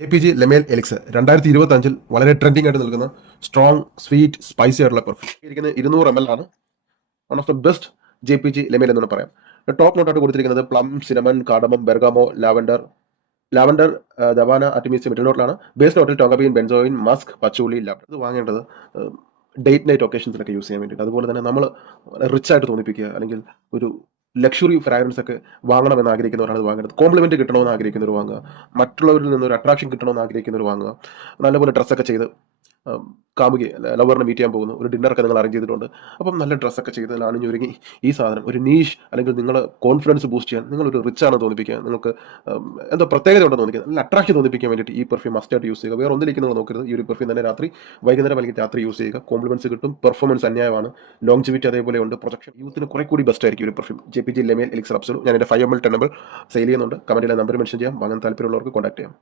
JPG ലെമേൽ എലിക്സ് 2025 വളരെ trending ആയിട്ട് നിൽക്കുന്ന സ്ട്രോങ് സ്വീറ്റ് സ്പൈസി ആയിട്ടുള്ള പെർഫ്യൂം ഇരിക്കുന്നത് 200 ml ആണ്. One of the best JPG Le Male എന്ന് പറയാം. ടോപ്പ് നോട്ടായിട്ട് കൊടുത്തിരിക്കുന്നത് plum, cinnamon, cardamom, bergamot, lavender, davana, അറ്റിമീസ് മിഡിൽ നോട്ടിലാണ്. ബേസ് നോട്ടിൽ tonka bean, benzoin, musk, patchouli, lavender. ഇത് വാങ്ങേണ്ടത് ഡേറ്റ് നൈറ്റ് ഒക്കേഷൻസിലൊക്കെ യൂസ് ചെയ്യാൻ വേണ്ടിയിട്ട്. അതുപോലെ തന്നെ നമ്മൾ റിച്ച് ആയിട്ട് തോന്നിപ്പിക്കുക, അല്ലെങ്കിൽ ഒരു ലക്ഷറി ഫ്രാഗ്രൻസ് ഒക്കെ വാങ്ങണമെന്ന് ആഗ്രഹിക്കുന്നവരാണ് ഇത് വാങ്ങേണ്ടത്. കോംപ്ലിമെന്റ് കിട്ടണമെന്ന് ആഗ്രഹിക്കുന്നവർ വാങ്ങുക, മറ്റുള്ളവരിൽ നിന്ന് ഒരു അട്രാക്ഷൻ കിട്ടണമെന്ന് ആഗ്രഹിക്കുന്നവർ വാങ്ങുക. നല്ലപോലെ ഡ്രസ്സൊക്കെ ചെയ്ത് കാമുകി ലവറിനെ മീറ്റ് ചെയ്യാൻ പോകുന്നു, ഒരു ഡിന്നറൊക്കെ നിങ്ങൾ അറേഞ്ച് ചെയ്തിട്ടുണ്ട്. അപ്പം നല്ല ഡ്രസ്സൊക്കെ ചെയ്ത് അണിഞ്ഞൊരുങ്ങി ഈ സാധനം ഒരു നീഷ്, അല്ലെങ്കിൽ നിങ്ങൾ കോൺഫിഡൻസ് ബൂസ്റ്റ് ചെയ്യാൻ, നിങ്ങളൊരു റിച്ച് ആണ് തോന്നിപ്പിക്കുക, നിങ്ങൾക്ക് എന്തോ പ്രത്യേകത ഉണ്ടെന്ന് തോന്നിക്കുക, നല്ല അട്രാക്ഷൻ തോന്നിപ്പിക്കാൻ വേണ്ടിയിട്ട് ഈ പെർഫ്യൂം മസ്റ്റായിട്ട് യൂസ് ചെയ്യുക. വേറെ ഒന്നിലേക്ക് നിങ്ങൾ നോക്കരുത്. ഈ ഒരു പെർഫ്യൂം തന്നെ വൈകുന്നേരം അല്ലെങ്കിൽ രാത്രി യൂസ് ചെയ്യുക. കോംപ്ലിമെന്റ്സ് കിട്ടും, പെർഫോമൻസ് അന്യായമാണ്, ലോങ്ജിവിറ്റി അതേപോലെ ഉണ്ട്, പ്രൊജക്ഷൻ യൂത്തിന് കുറെ കൂടി ബെസ്റ്റ് ആയിരിക്കും ഒരു perfume. JPG Le Male elixir absolute. ഞാൻ എൻ്റെ 5 ml 10 ml സെയിൽ ചെയ്യുന്നുണ്ട്. കമന്റിലെ നമ്പർ മെൻഷൻ ചെയ്യാം. വാങ്ങാൻ താല്പര്യമുള്ളവർക്ക് കോൺടാക്ട് ചെയ്യാം.